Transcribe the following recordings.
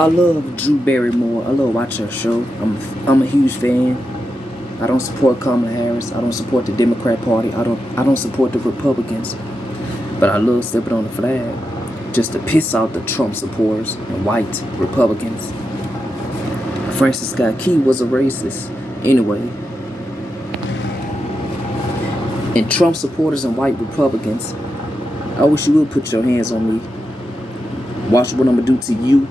I love Drew Barrymore. I love watching her show. I'm a huge fan. I don't support Kamala Harris. I don't support the Democrat Party. I don't support the Republicans. But I love stepping on the flag just to piss off the Trump supporters and white Republicans. Francis Scott Key was a racist anyway. And Trump supporters and white Republicans, I wish you would put your hands on me. Watch what I'm gonna do to you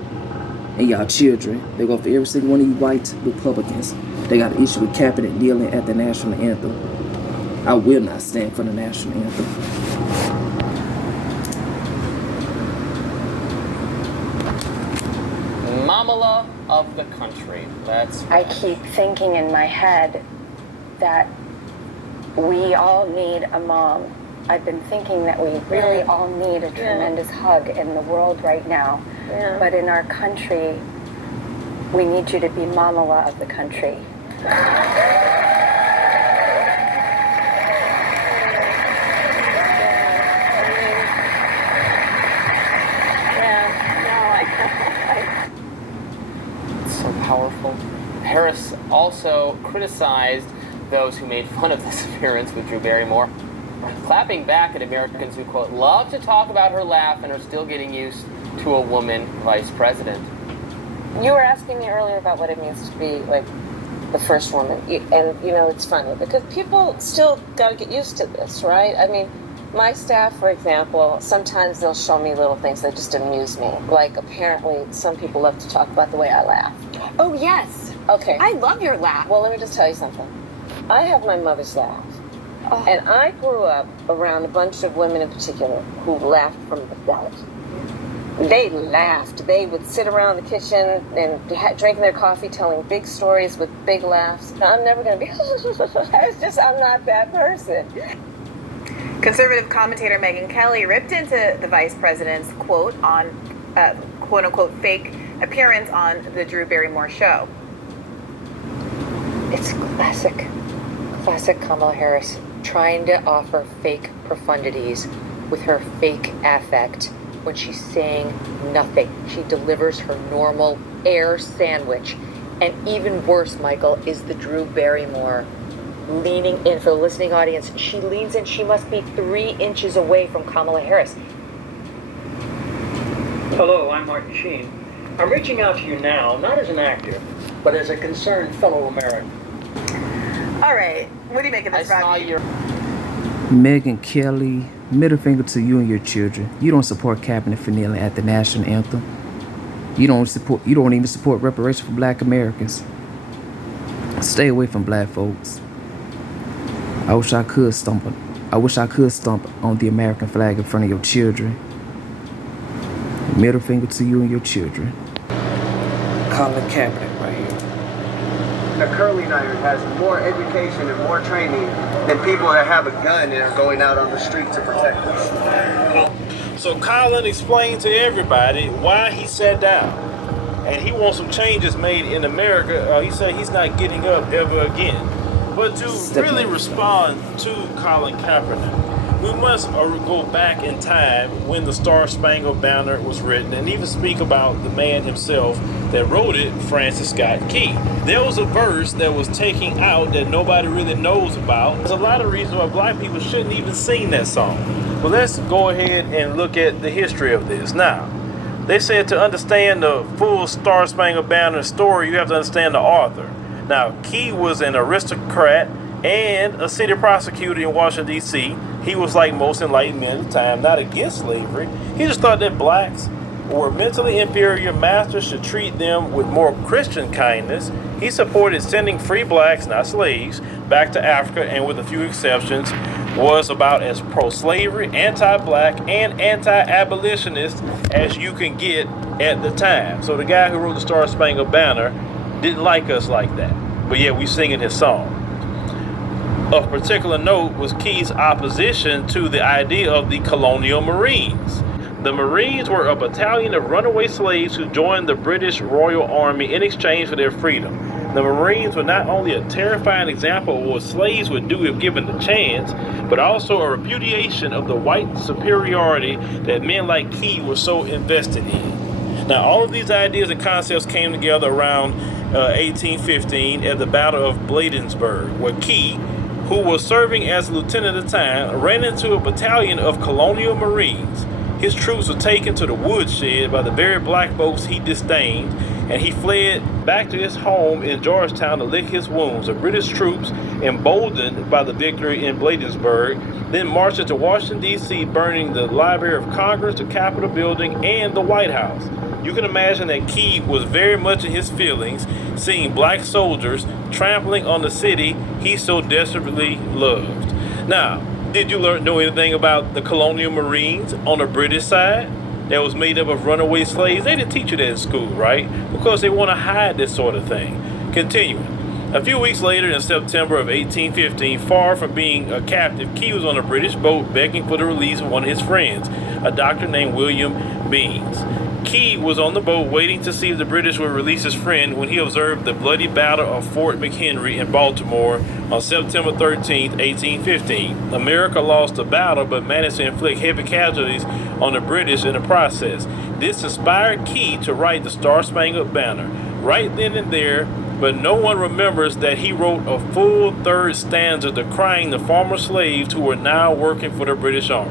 and y'all children. They go for every single one of you white Republicans. They got an issue with Kaepernick kneeling at the national anthem. I will not stand for the national anthem. Mamala of the country. That's I keep thinking in my head that we all need a mom. I've been thinking that we really all need a tremendous hug in the world right now. Yeah. But in our country, we need you to be Mamala of the country. So powerful. Harris also criticized those who made fun of this appearance with Drew Barrymore, clapping back at Americans who, quote, love to talk about her laugh and are still getting used to a woman vice president. You were asking me earlier about what it means to be, like, the first woman. And, you know, it's funny because people still got to get used to this, right? I mean, my staff, for example, sometimes they'll show me little things that just amuse me. Like, apparently, some people love to talk about the way I laugh. Oh, yes. Okay. I love your laugh. Well, let me just tell you something. I have my mother's laugh. Oh. And I grew up around a bunch of women in particular who laughed from the belly. They laughed. They would sit around the kitchen and drinking their coffee, telling big stories with big laughs. Now, I'm never going to be, I'm not that person. Conservative commentator Megyn Kelly ripped into the vice president's quote on, quote unquote, fake appearance on the Drew Barrymore show. It's classic Kamala Harris trying to offer fake profundities with her fake affect when she's saying nothing. She delivers her normal air sandwich. And even worse, Michael, is the Drew Barrymore leaning in. For the listening audience, she leans in. She must be 3 inches away from Kamala Harris. Hello, I'm Martin Sheen. I'm reaching out to you now, not as an actor, but as a concerned fellow American. All right, what do you make of this, Rob? Megyn Kelly, middle finger to you and your children. You don't support Kaepernick for kneeling at the national anthem. You don't even support reparations for black Americans. Stay away from black folks. I wish I could stomp on the American flag in front of your children. Middle finger to you and your children. Colin Kaepernick right here. A curling iron has more education and more training than people that have a gun and are going out on the street to protect us. So Colin explained to everybody why he sat down. And he wants some changes made in America. He said he's not getting up ever again. But to really respond to Colin Kaepernick, we must go back in time when the Star-Spangled Banner was written and even speak about the man himself that wrote it, Francis Scott Key. There was a verse that was taken out that nobody really knows about. There's a lot of reasons why black people shouldn't even sing that song. But let's go ahead and look at the history of this. Now, they said to understand the full Star-Spangled Banner story, you have to understand the author. Now, Key was an aristocrat and a city prosecutor in Washington, D.C. He was like most enlightened men at the time, not against slavery. He just thought that blacks were mentally inferior, masters should treat them with more Christian kindness. He supported sending free blacks, not slaves, back to Africa, and with a few exceptions, was about as pro-slavery, anti-black, and anti-abolitionist as you can get at the time. So the guy who wrote the Star-Spangled Banner didn't like us like that, but yet we singing his song. Of particular note was Key's opposition to the idea of the colonial Marines. The Marines were a battalion of runaway slaves who joined the British Royal Army in exchange for their freedom. The Marines were not only a terrifying example of what slaves would do if given the chance, but also a repudiation of the white superiority that men like Key were so invested in. Now, all of these ideas and concepts came together around 1815 at the Battle of Bladensburg, where Key, who was serving as a lieutenant at the time, ran into a battalion of colonial Marines. His troops were taken to the woodshed by the very black folks he disdained, and he fled back to his home in Georgetown to lick his wounds. The British troops, emboldened by the victory in Bladensburg, then marched into Washington, D.C., burning the Library of Congress, the Capitol building, and the White House. You can imagine that Key was very much in his feelings, seeing black soldiers trampling on the city he so desperately loved. Now, did you know anything about the colonial Marines on the British side that was made up of runaway slaves? They didn't teach you that in school, right? Because they want to hide this sort of thing. Continuing. A few weeks later, in September of 1815, far from being a captive, Key was on a British boat begging for the release of one of his friends, a doctor named William Beans. Key was on the boat waiting to see if the British would release his friend when he observed the bloody battle of Fort McHenry in Baltimore on September 13, 1815. America lost the battle but managed to inflict heavy casualties on the British in the process. This inspired Key to write the Star-Spangled Banner right then and there, but no one remembers that he wrote a full third stanza decrying the former slaves who were now working for the British Army.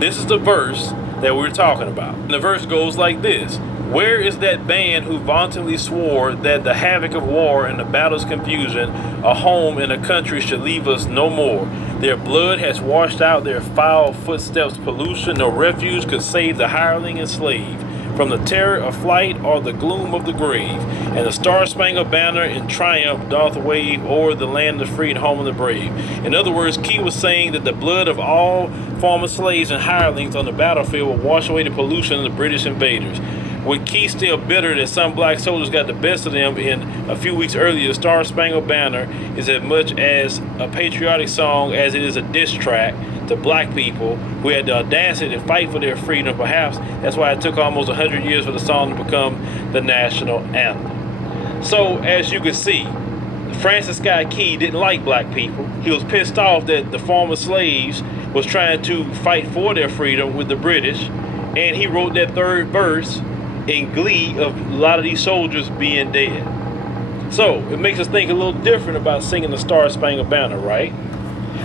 This is the verse that we're talking about. And the verse goes like this: "Where is that band who vauntingly swore that the havoc of war and the battle's confusion, a home and a country should leave us no more? Their blood has washed out their foul footsteps' pollution. No refuge could save the hireling and slave from the terror of flight or the gloom of the grave. And the Star-Spangled Banner in triumph doth wave o'er the land of free and home of the brave." In other words, Key was saying that the blood of all former slaves and hirelings on the battlefield will wash away the pollution of the British invaders. With Key still bitter that some black soldiers got the best of them in a few weeks earlier, the Star-Spangled Banner is as much as a patriotic song as it is a diss track to black people who had the audacity to fight for their freedom. Perhaps that's why it took almost 100 years for the song to become the national anthem. So, as you can see, Francis Scott Key didn't like black people. He was pissed off that the former slaves was trying to fight for their freedom with the British, and he wrote that third verse in glee of a lot of these soldiers being dead. So, it makes us think a little different about singing the Star-Spangled Banner, right?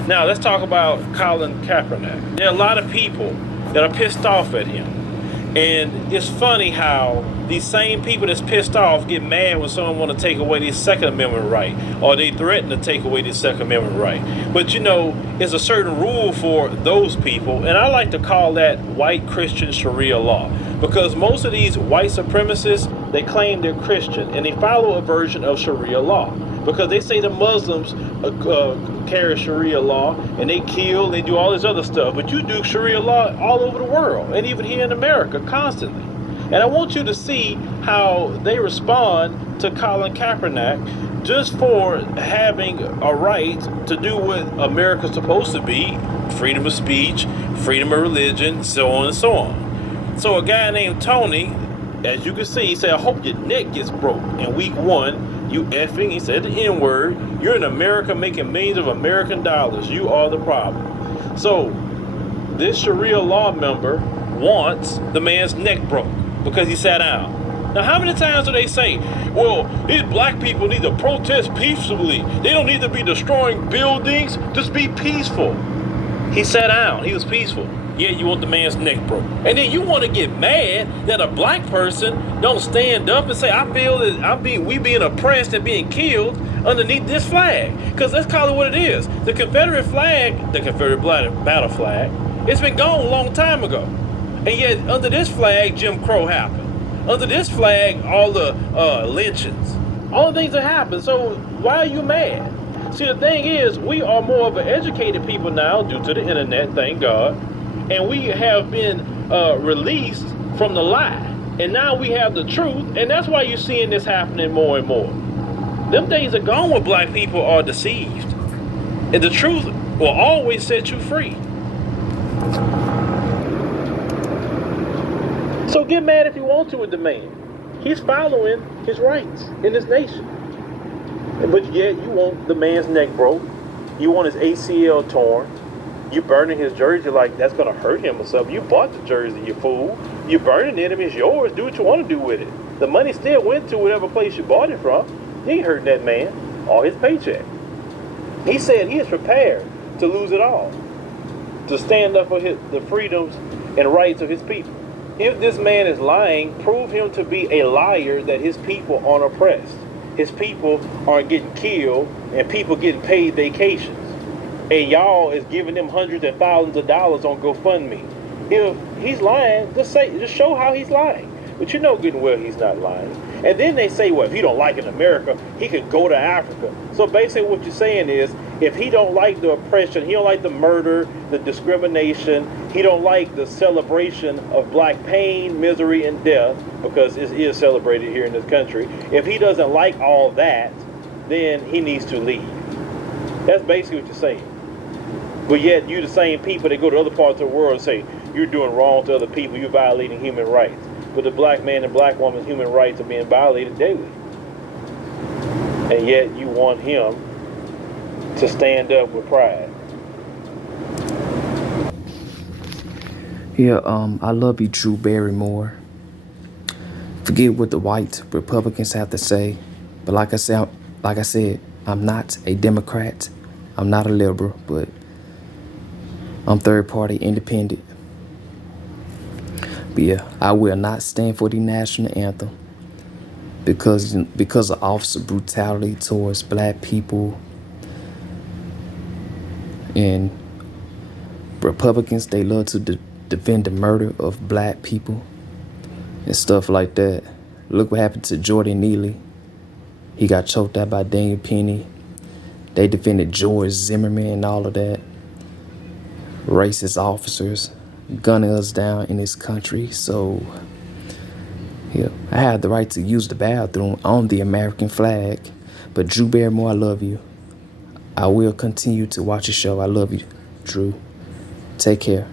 Now, let's talk about Colin Kaepernick. There are a lot of people that are pissed off at him. And it's funny how these same people that's pissed off get mad when someone want to take away their Second Amendment right, or they threaten to take away their Second Amendment right. But you know, there's a certain rule for those people, and I like to call that white Christian Sharia law. Because most of these white supremacists, they claim they're Christian, and they follow a version of Sharia law. Because they say the Muslims carry Sharia law, and they kill, and they do all this other stuff. But you do Sharia law all over the world, and even here in America, constantly. And I want you to see how they respond to Colin Kaepernick just for having a right to do what America's supposed to be: freedom of speech, freedom of religion, so on and so on. So a guy named Tony, as you can see, he said, "I hope your neck gets broke in week 1. You effing," he said the N-word, "you're in America making millions of American dollars. You are the problem." So this Sharia law member wants the man's neck broke because he sat down. Now, how many times do they say, well, these black people need to protest peacefully. They don't need to be destroying buildings. Just be peaceful. He sat down. He was peaceful. Yeah, you want the man's neck broke. And then you want to get mad that a black person don't stand up and say, I feel that we being oppressed and being killed underneath this flag. Because let's call it what it is. The Confederate flag, the Confederate battle flag, it's been gone a long time ago. And yet, under this flag, Jim Crow happened. Under this flag, all the lynchings. All the things that happened. So why are you mad? See, the thing is, we are more of an educated people now due to the internet, thank God. And we have been released from the lie. And now we have the truth. And that's why you're seeing this happening more and more. Them days are gone when black people are deceived. And the truth will always set you free. So get mad if you want to with the man. He's following his rights in this nation. But yet you want the man's neck broke. You want his ACL torn. You burning his jersey like that's going to hurt him or something. You bought the jersey, you fool. You're burning it. I mean, it's yours. Do what you want to do with it. The money still went to whatever place you bought it from. You ain't hurting that man or his paycheck. He said he is prepared to lose it all to stand up for the freedoms and rights of his people. If this man is lying, prove him to be a liar that his people aren't oppressed. His people aren't getting killed and people getting paid vacations. And y'all is giving them hundreds and thousands of dollars on GoFundMe. If he's lying, just show how he's lying. But you know good and well he's not lying. And then they say, well, if he don't like it in America, he could go to Africa. So basically what you're saying is, if he don't like the oppression, he don't like the murder, the discrimination, he don't like the celebration of black pain, misery, and death, because it is celebrated here in this country. If he doesn't like all that, then he needs to leave. That's basically what you're saying. But yet you're the same people that go to other parts of the world and say, you're doing wrong to other people, you're violating human rights. But the black man and black woman's human rights are being violated daily. And yet you want him to stand up with pride. Yeah, I love you, Drew Barrymore. Forget what the white Republicans have to say. But like I said, I'm not a Democrat. I'm not a liberal, but I'm third party independent. But yeah, I will not stand for the national anthem because of officer brutality towards black people. And Republicans, they love to defend the murder of black people and stuff like that. Look what happened to Jordan Neely. He got choked out by Daniel Penny. They defended George Zimmerman and all of that. Racist officers gunning us down in this country. So, yeah, I have the right to use the bathroom on the American flag. But Drew Barrymore, I love you. I will continue to watch your show. I love you, Drew. Take care.